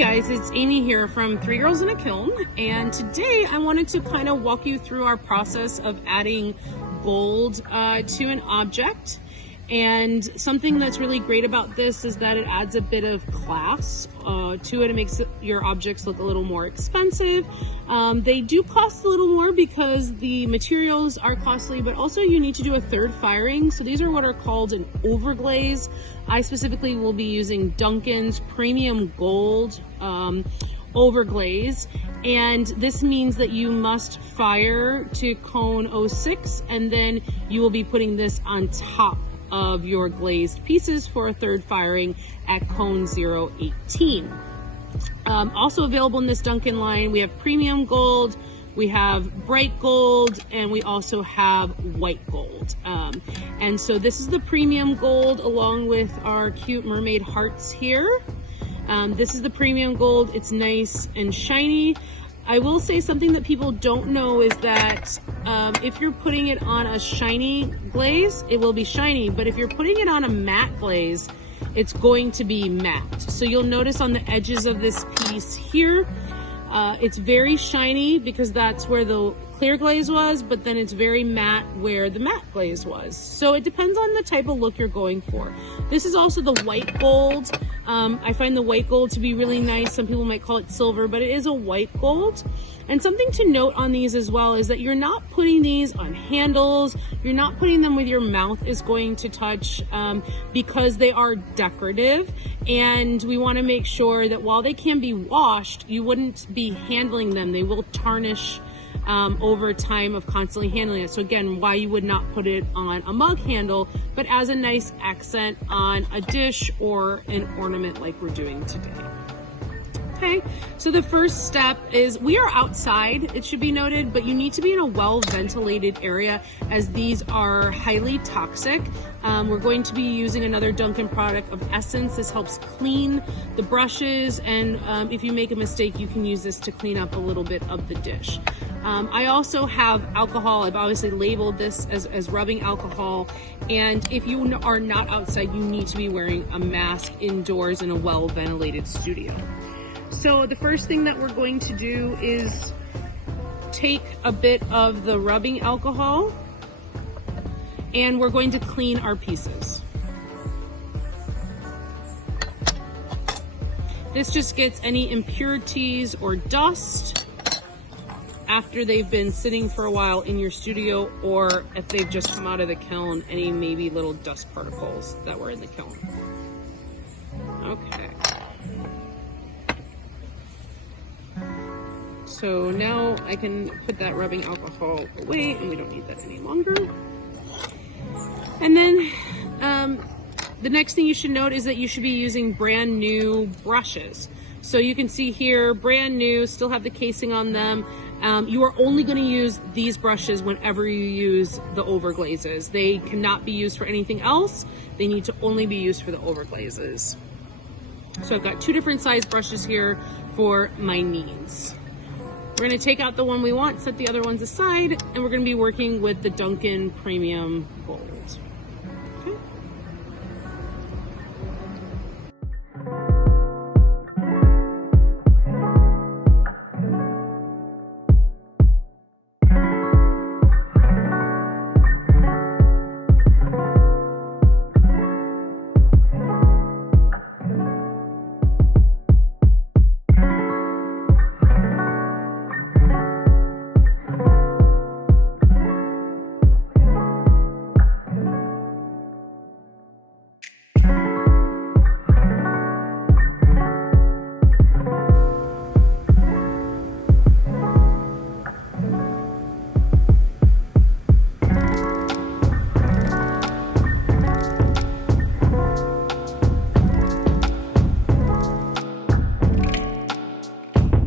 Guys, it's Amy here from Three Girls in a Kiln, and today I wanted to kind of walk you through our process of adding gold to an object. And something that's really great about this is that it adds a bit of class to it. It makes your objects look a little more expensive. They do cost a little more because the materials are costly, but also you need to do a third firing. So these are what are called an overglaze. I specifically will be using Duncan's Premium Gold overglaze, and this means that you must fire to cone 06, and then you will be putting this on top of your glazed pieces for a third firing at cone 018. Also available in this Duncan line, we have Premium Gold, we have Bright Gold, and we also have White Gold. And so this is the Premium Gold along with our cute mermaid hearts here. This is the Premium Gold. It's nice and shiny. I will say something that people don't know is that if you're putting it on a shiny glaze, it will be shiny, but if you're putting it on a matte glaze, it's going to be matte. So you'll notice on the edges of this piece here, it's very shiny because that's where the clear glaze was, but then it's very matte where the matte glaze was. So it depends on the type of look you're going for. This is also the white gold. I find the white gold to be really nice. Some people might call it silver, but it is a white gold. And something to note on these as well is that you're not putting these on handles. You're not putting them with your mouth is going to touch because they are decorative. And we want to make sure that while they can be washed, you wouldn't be handling them. They will tarnish over time of constantly handling it. So again, why you would not put it on a mug handle, but as a nice accent on a dish or an ornament like we're doing today. Okay, so the first step is we are outside, it should be noted, but you need to be in a well-ventilated area as these are highly toxic. We're going to be using another Duncan product of Essence. This helps clean the brushes, and if you make a mistake, you can use this to clean up a little bit of the dish. I also have alcohol. I've obviously labeled this as rubbing alcohol, and if you are not outside, you need to be wearing a mask indoors in a well-ventilated studio. So the first thing that we're going to do is take a bit of the rubbing alcohol and we're going to clean our pieces. This just gets any impurities or dust after they've been sitting for a while in your studio, or if they've just come out of the kiln, any maybe little dust particles that were in the kiln. Okay. So now I can put that rubbing alcohol away and we don't need that any longer. And then the next thing you should note is that you should be using brand new brushes. So you can see here, brand new, still have the casing on them. You are only going to use these brushes whenever you use the overglazes. They cannot be used for anything else. They need to only be used for the overglazes. So I've got two different size brushes here for my needs. We're going to take out the one we want, set the other ones aside, and we're going to be working with the Duncan Premium Gold.